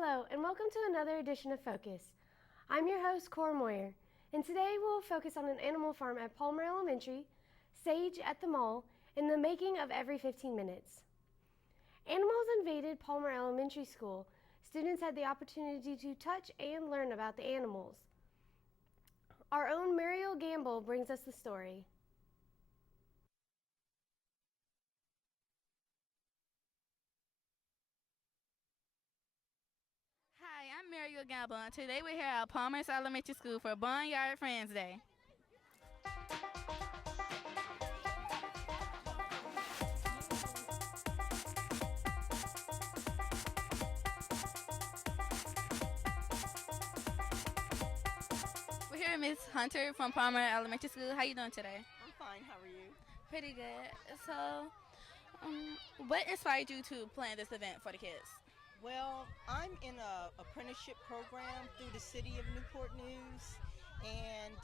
Hello, and welcome to another edition of Focus. I'm your host, Cora Moyer, and today we'll focus on an animal farm at Palmer Elementary, Sage at the mall, and the making of Every 15 Minutes. Animals invaded Palmer Elementary School. Students had the opportunity to touch and learn about the animals. Our own Mariel Gamble brings us the story. Hi, I'm Mariel Gamble, and today we're here at Palmer's Elementary School for Barnyard Friends Day. We're here with Miss Hunter from Palmer Elementary School. How you doing today? I'm fine. How are you? Pretty good. So, what inspired you to plan this event for the kids? Well, I'm in a apprenticeship program through the city of Newport News, and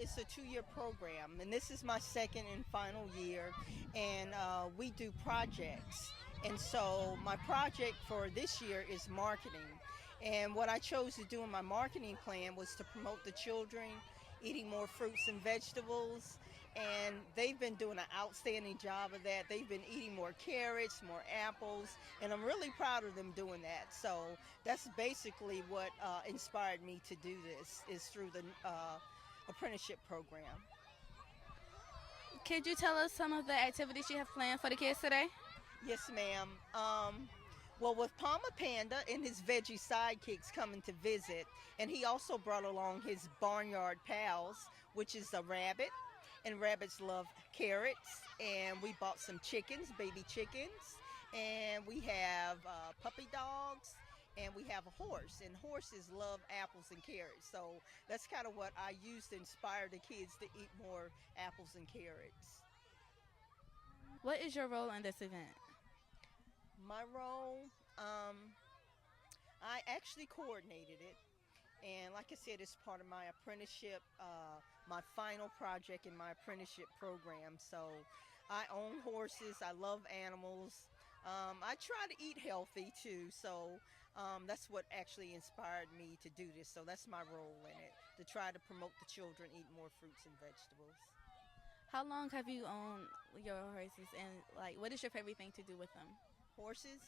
it's a 2-year program. And this is my second and final year, and we do projects. And so my project for this year is marketing. And what I chose to do in my marketing plan was to promote the children eating more fruits and vegetables. And they've been doing an outstanding job of that. They've been eating more carrots, more apples, and I'm really proud of them doing that. So that's basically what inspired me to do this, is through the apprenticeship program. Could you tell us some of the activities you have planned for the kids today? Yes, ma'am. Well, with Palmer Panda and his veggie sidekicks coming to visit, and he also brought along his barnyard pals, which is a rabbit, and rabbits love carrots, and we bought some chickens, baby chickens, and we have puppy dogs, and we have a horse, and horses love apples and carrots. So that's kind of what I used to inspire the kids to eat more apples and carrots. What is your role in this event? My role, I actually coordinated it. And like I said, it's part of my apprenticeship, my final project in my apprenticeship program. So I own horses. I love animals. I try to eat healthy too. So that's what actually inspired me to do this. So that's my role in it, to try to promote the children eat more fruits and vegetables. How long have you owned your horses, and what is your favorite thing to do with them? Horses?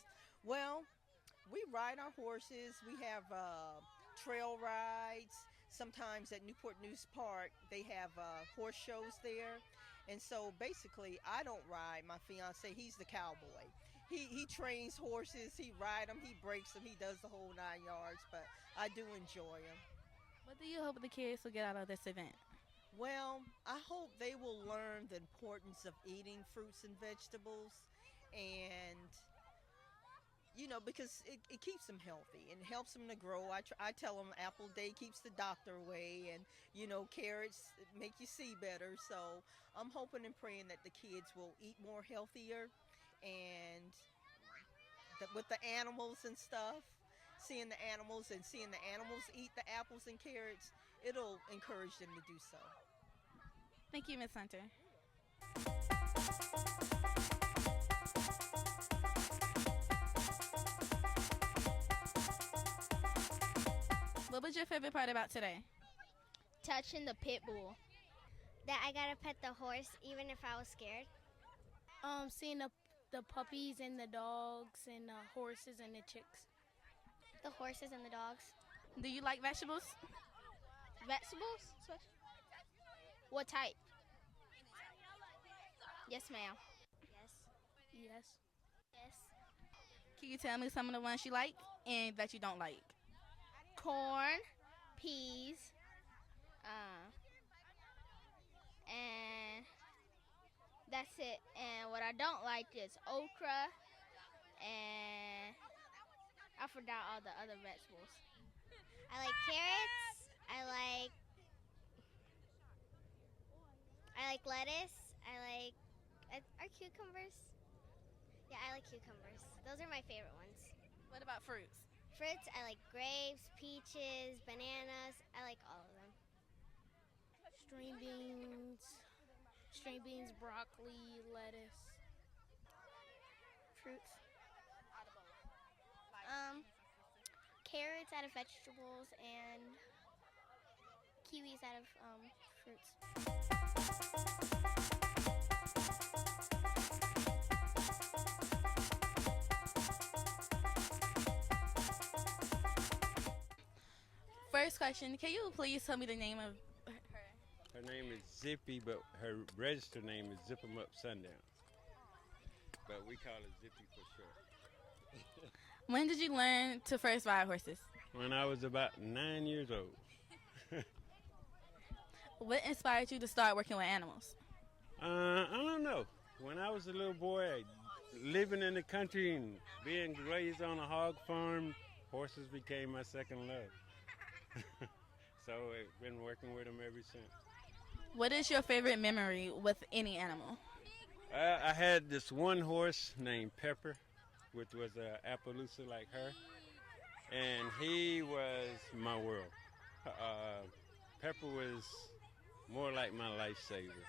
Well, we ride our horses. We have trail rides. Sometimes at Newport News Park, they have horse shows there. And so basically, I don't ride. My fiance, he's the cowboy. He trains horses. He rides them. He breaks them. He does the whole 9 yards. But I do enjoy them. What do you hope the kids will get out of this event? Well, I hope they will learn the importance of eating fruits and vegetables, and because it keeps them healthy and helps them to grow. I tell them apple day keeps the doctor away, and carrots make you see better. So I'm hoping and praying that the kids will eat more healthier, and with the animals and stuff, seeing the animals and seeing the animals eat the apples and carrots, it'll encourage them to do so. Thank you, Miss Hunter. What was your favorite part about today? Touching the pit bull. That I gotta pet the horse even if I was scared. Seeing the puppies and the dogs and the horses and the chicks. The horses and the dogs. Do you like vegetables? Vegetables? What type? Yes, ma'am. Yes. Yes. Can you tell me some of the ones you like and that you don't like? Corn, peas, and that's it. And what I don't like is okra, and I forgot all the other vegetables. I like carrots. I like lettuce. Are cucumbers? Yeah, I like cucumbers. Those are my favorite ones. What about fruits? Fruits, I like grapes, peaches, bananas. I like all of them. String beans, broccoli, lettuce. Fruits. carrots out of vegetables and kiwis out of fruits. First question, can you please tell me the name of her? Her name is Zippy, but her registered name is Zip 'em Up Sundown. But we call her Zippy for short. When did you learn to first ride horses? When I was about 9 years old. What inspired you to start working with animals? I don't know. When I was a little boy, living in the country and being raised on a hog farm, horses became my second love. So I've been working with them ever since. What is your favorite memory with any animal? I had this one horse named Pepper, which was an Appaloosa like her, and he was my world. Pepper was more like my lifesaver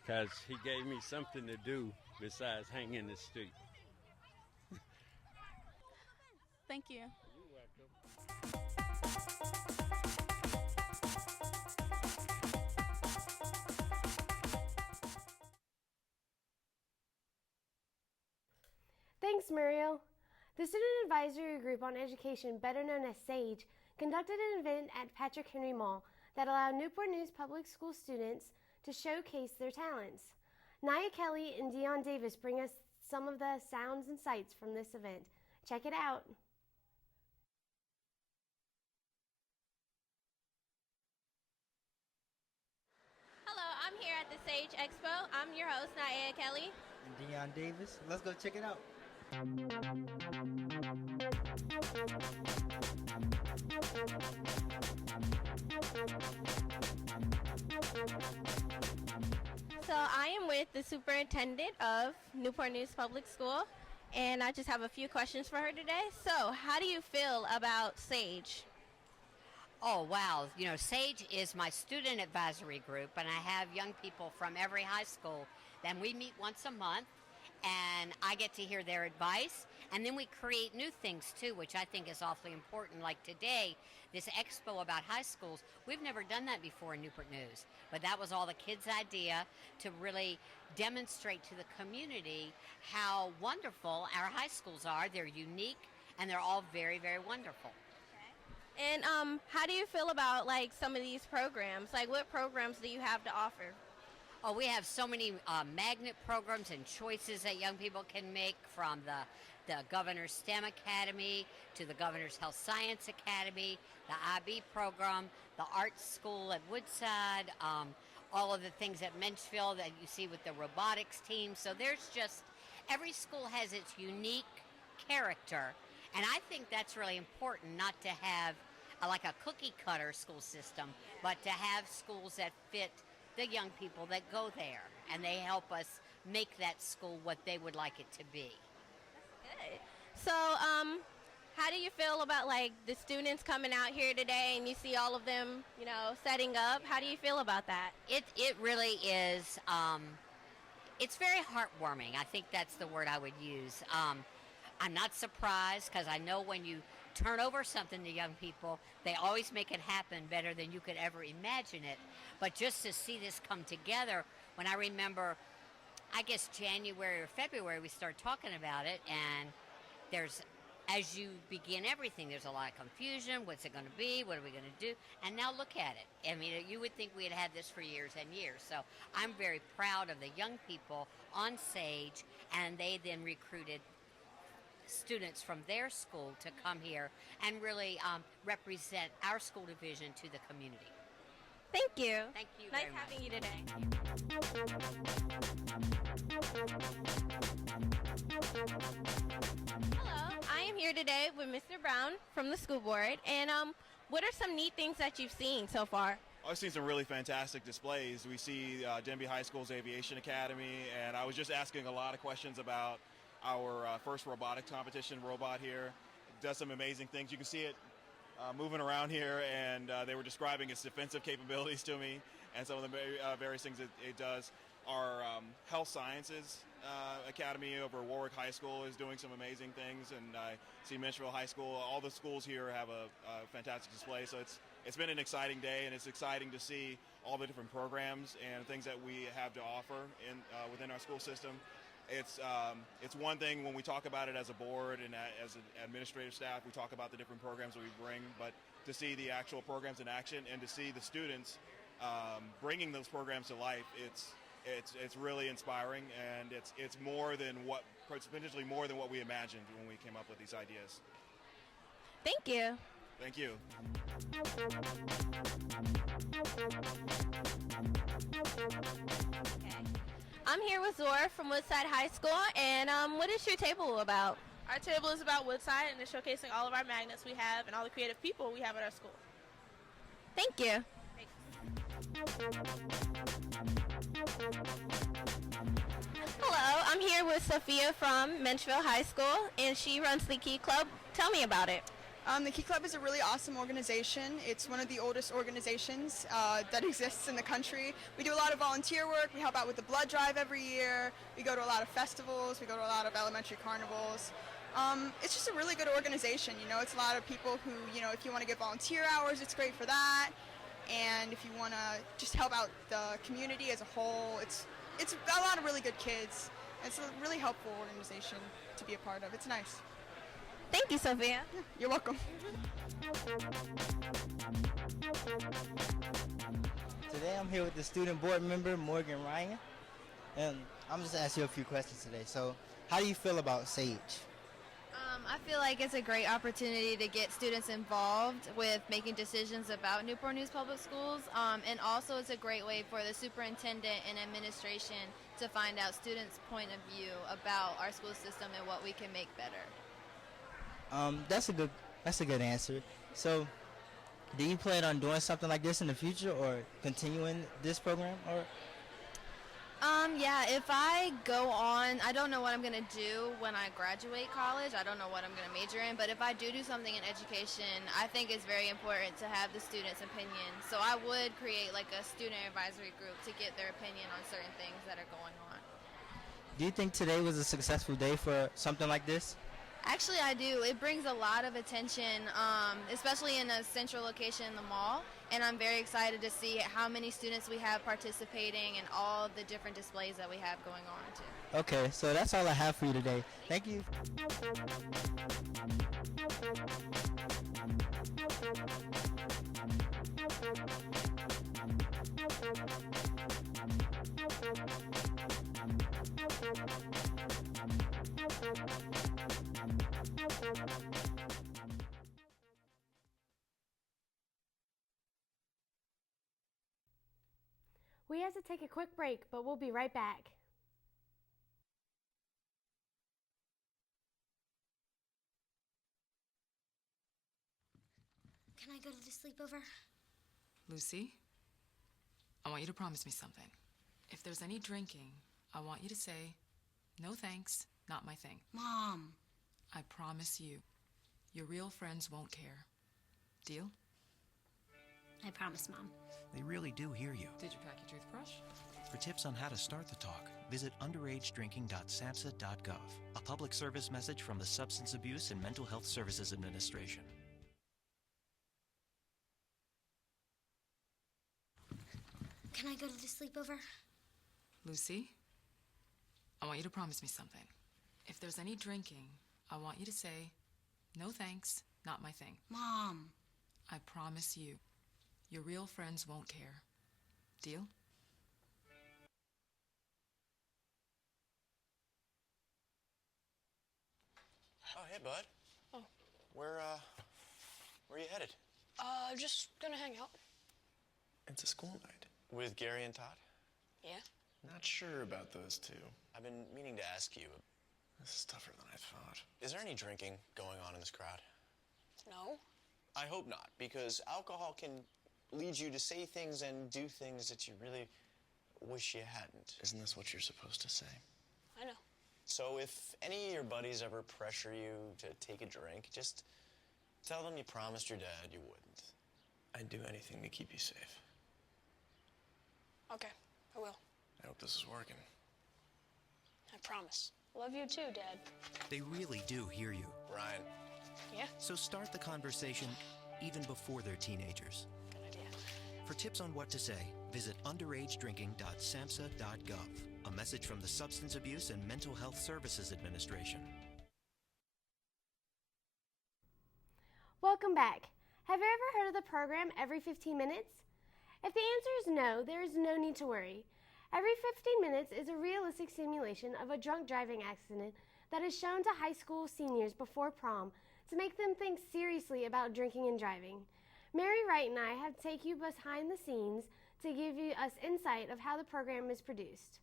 because he gave me something to do besides hang in the street. Thank you. You're welcome. Thanks, Muriel. The Student Advisory Group on Education, better known as SAGE, conducted an event at Patrick Henry Mall that allowed Newport News Public School students to showcase their talents. Nia Kelly and Dion Davis bring us some of the sounds and sights from this event. Check it out. Hello, I'm here at the Sage Expo. I'm your host, Nia Kelly. And Dion Davis. Let's go check it out. So I am with the superintendent of Newport News Public School, and I just have a few questions for her today. So how do you feel about SAGE? Oh, wow. You know, SAGE is my student advisory group, and I have young people from every high school. Then we meet once a month, and I get to hear their advice. And then we create new things, too, which I think is awfully important. Like today, this expo about high schools, we've never done that before in Newport News. But that was all the kids' idea to really demonstrate to the community how wonderful our high schools are. They're unique, and they're all very, very wonderful. And how do you feel about, like, some of these programs? Like, what programs do you have to offer? Oh, we have so many magnet programs and choices that young people can make, from the Governor's STEM Academy to the Governor's Health Science Academy, the IB program, the art school at Woodside, all of the things at Menchville that you see with the robotics team. So there's just, every school has its unique character. And I think that's really important, not to have like a cookie cutter school system, but to have schools that fit the young people that go there, and they help us make that school what they would like it to be. Good. So how do you feel about, like, the students coming out here today and you see all of them, you know, setting up? How do you feel about that? It really is, it's very heartwarming. I think that's the word I would use. I'm not surprised, because I know when you turn over something to young people, they always make it happen better than you could ever imagine it. But just to see this come together, when I remember, I guess January or February, we started talking about it, and there's, as you begin everything, there's a lot of confusion. What's it going to be? What are we going to do? And now look at it. I mean, you would think we had this for years and years. So I'm very proud of the young people on SAGE, and they then recruited students from their school to come here and really represent our school division to the community. Thank you. Thank you Nice very much. having you today. Hello, I am here today with Mr. Brown from the school board. And what are some neat things that you've seen so far? I've seen some really fantastic displays. We see Denby High School's Aviation Academy, and I was just asking a lot of questions about our first robotics competition robot here. It does some amazing things. You can see it moving around here, and they were describing its defensive capabilities to me and some of the various things it does. Our health sciences academy over at Warwick High School is doing some amazing things, and I see Menchville High School. All the schools here have a fantastic display, so it's been an exciting day, and it's exciting to see all the different programs and things that we have to offer within our school system. It's one thing when we talk about it as a board and as an administrative staff, we talk about the different programs that we bring, but to see the actual programs in action and to see the students bringing those programs to life, it's really inspiring, and it's more than potentially more than what we imagined when we came up with these ideas. Thank you. Thank you. I'm here with Zora from Woodside High School, and what is your table about? Our table is about Woodside, and it's showcasing all of our magnets we have and all the creative people we have at our school. Thank you. Hello, I'm here with Sophia from Menchville High School, and she runs the Key Club. Tell me about it. The Key Club is a really awesome organization. It's one of the oldest organizations that exists in the country. We do a lot of volunteer work. We help out with the blood drive every year. We go to a lot of festivals. We go to a lot of elementary carnivals. It's just a really good organization. It's a lot of people who, if you want to get volunteer hours, it's great for that. And if you want to just help out the community as a whole, it's a lot of really good kids. It's a really helpful organization to be a part of. It's nice. Thank you, Sophia. Yeah, you're welcome. Today I'm here with the student board member, Morgan Ryan. And I'm just asking you a few questions today. So, how do you feel about SAGE? I feel like it's a great opportunity to get students involved with making decisions about Newport News Public Schools, and also it's a great way for the superintendent and administration to find out students' point of view about our school system and what we can make better. That's a good answer. So, do you plan on doing something like this in the future, or continuing this program, or? Yeah, if I go on, I don't know what I'm going to do when I graduate college. I don't know what I'm going to major in, but if I do something in education, I think it's very important to have the students' opinion. So I would create like a student advisory group to get their opinion on certain things that are going on. Do you think today was a successful day for something like this? Actually, I do. It brings a lot of attention, especially in a central location in the mall. And I'm very excited to see how many students we have participating and all the different displays that we have going on, too. Okay, so that's all I have for you today. Thank you. We have to take a quick break, but we'll be right back. Can I go to the sleepover? Lucy, I want you to promise me something. If there's any drinking, I want you to say, "No thanks, not my thing." Mom. I promise you, your real friends won't care. Deal? I promise, Mom. They really do hear you. Did you pack your toothbrush? For tips on how to start the talk, visit underagedrinking.samhsa.gov. A public service message from the Substance Abuse and Mental Health Services Administration. Can I go to the sleepover? Lucy, I want you to promise me something. If there's any drinking, I want you to say, "No thanks, not my thing." Mom. I promise you, your real friends won't care. Deal? Oh, hey, bud. Oh. Where are you headed? Just gonna hang out. It's a school night. With Gary and Todd? Yeah? Not sure about those two. I've been meaning to ask you. This is tougher than I thought. Is there any drinking going on in this crowd? No. I hope not, because alcohol can lead you to say things and do things that you really wish you hadn't. Isn't this what you're supposed to say? I know. So if any of your buddies ever pressure you to take a drink, just tell them you promised your dad you wouldn't. I'd do anything to keep you safe. Okay, I will. I hope this is working. I promise. Love you too, Dad. They really do hear you. Ryan. Yeah? So start the conversation even before they're teenagers. Good idea. For tips on what to say, visit underagedrinking.samhsa.gov. A message from the Substance Abuse and Mental Health Services Administration. Welcome back. Have you ever heard of the program Every 15 Minutes? If the answer is no, there is no need to worry. Every 15 Minutes is a realistic simulation of a drunk driving accident that is shown to high school seniors before prom to make them think seriously about drinking and driving. Mary Wright and I have taken you behind the scenes to give you us insight of how the program is produced.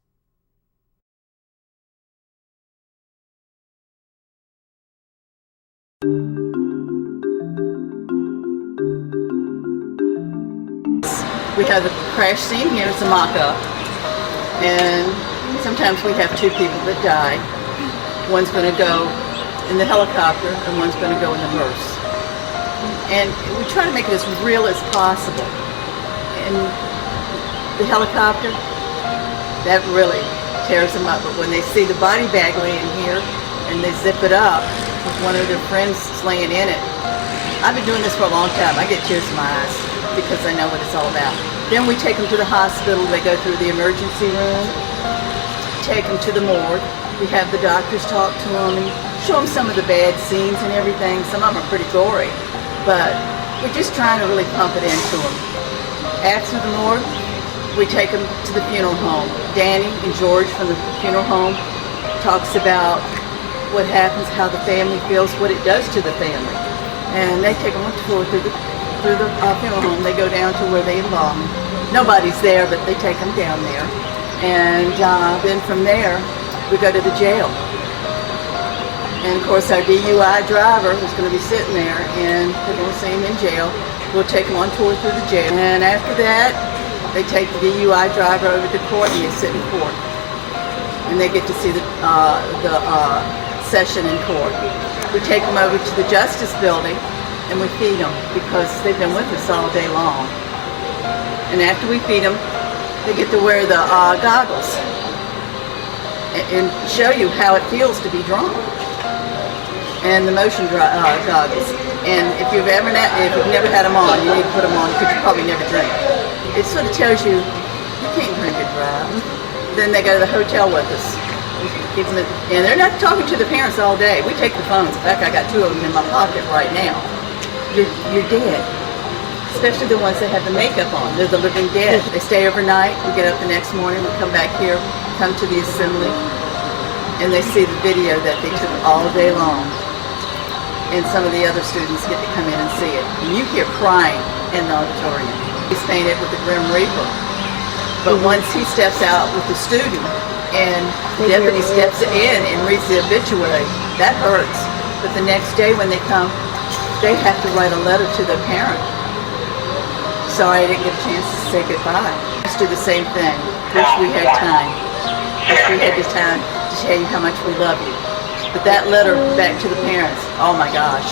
We have a crash scene here, it's a mock-up, and sometimes we have two people that die. One's going to go in the helicopter and one's going to go in the hearse. And we try to make it as real as possible. And the helicopter, that really tears them up. But when they see the body bag laying here and they zip it up with one of their friends laying in it, I've been doing this for a long time. I get tears in my eyes because I know what it's all about. Then we take them to the hospital. They go through the emergency room, take them to the morgue. We have the doctors talk to them and show them some of the bad scenes and everything. Some of them are pretty gory, but we're just trying to really pump it into them. After the morgue, we take them to the funeral home. Danny and George from the funeral home talks about what happens, how the family feels, what it does to the family. And they take them on tour through the funeral home. They go down to where they belong. Nobody's there, but they take them down there. And then from there, we go to the jail. And of course our DUI driver is going to be sitting there and they're going to see him in jail. We'll take him on tour through the jail. And after that, they take the DUI driver over to court and they sit in court. And they get to see the session in court. We take them over to the Justice Building and we feed them because they've been with us all day long. And after we feed them, they get to wear the goggles and show you how it feels to be drunk, and the motion goggles. And if you've never had them on, you need to put them on because you probably never drink. It sort of tells you you can't drink and drive. Then they go to the hotel with us. And they're not talking to the parents all day. We take the phones. In fact, I got two of them in my pocket right now. You're dead. Especially the ones that have the makeup on. They're the living dead. They stay overnight. We get up the next morning. We come back here, come to the assembly, and they see the video that they took all day long. And some of the other students get to come in and see it. And you hear crying in the auditorium. He's painted with the Grim Reaper. But once he steps out with the student, and the deputy steps in and reads the obituary, that hurts. But the next day when they come, they have to write a letter to their parent. Sorry I didn't get a chance to say goodbye. Let's do the same thing. Wish we had time. Wish we had the time to tell you how much we love you. But that letter back to the parents, oh my gosh.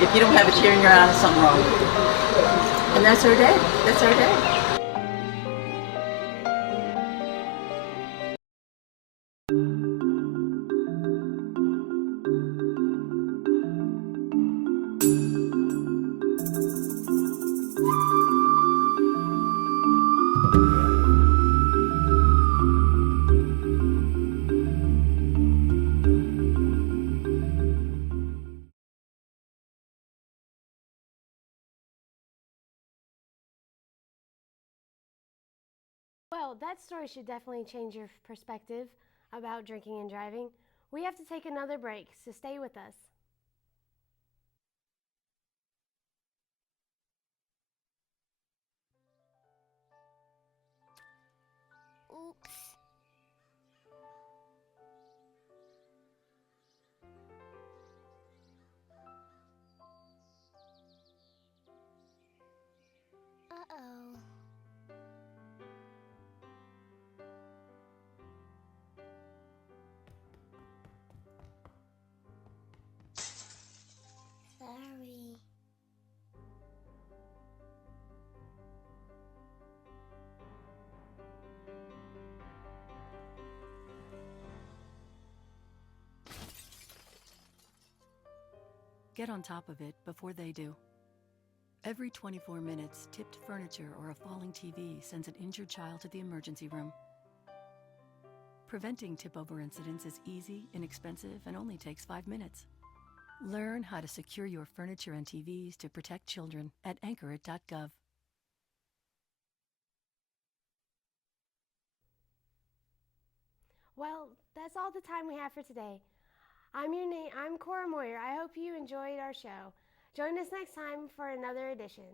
If you don't have a tear in your eye, there's something wrong with you. And that's our day. That's our day. Well, that story should definitely change your perspective about drinking and driving. We have to take another break, so stay with us. Oops. Uh-oh. Sorry. Get on top of it before they do. Every 24 minutes, tipped furniture or a falling TV sends an injured child to the emergency room. Preventing tip-over incidents is easy, inexpensive, and only takes 5 minutes. Learn how to secure your furniture and TVs to protect children at anchorit.gov. Well, that's all the time we have for today. I'm Cora Moyer. I hope you enjoyed our show. Join us next time for another edition.